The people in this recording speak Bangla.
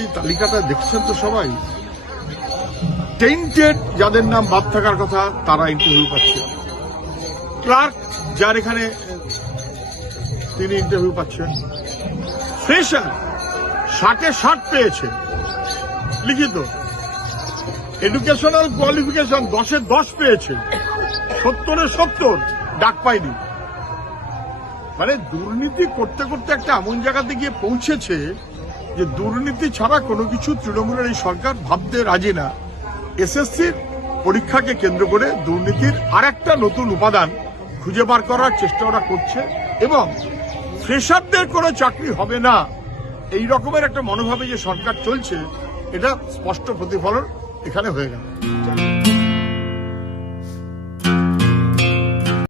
এই তালিকাটা দেখছেন তো সবাই, টেন্টেড যাদের নাম বাদ থাকার কথা তারা ইন্টারভিউ পাচ্ছে, ক্লার্ক যার এখানে তিনি ইন্টারভিউ পাচ্ছেন, ফ্রেশার 60-60 পেয়েছে লিখিত, এডুকেশনাল কোয়ালিফিকেশন 10-10 পেয়েছে, 70-70 ডাক পায়নি। মানে দুর্নীতি করতে করতে একটা এমন জায়গাতে গিয়ে পৌঁছেছে যে দুর্নীতি ছাড়া কোনো কিছু তৃণমূলের এই সরকার ভাবতে রাজি না। এসএসসির পরীক্ষাকে কেন্দ্র করে দুর্নীতির আরেকটা নতুন উপাদান খুঁজে বার করার চেষ্টা ওরা করছে এবং ফ্রেশারদের কোনো চাকরি হবে না এই রকমের একটা মনোভাবে যে সরকার চলছে, এটা স্পষ্ট প্রতিফলন এখানে হয়ে গেল।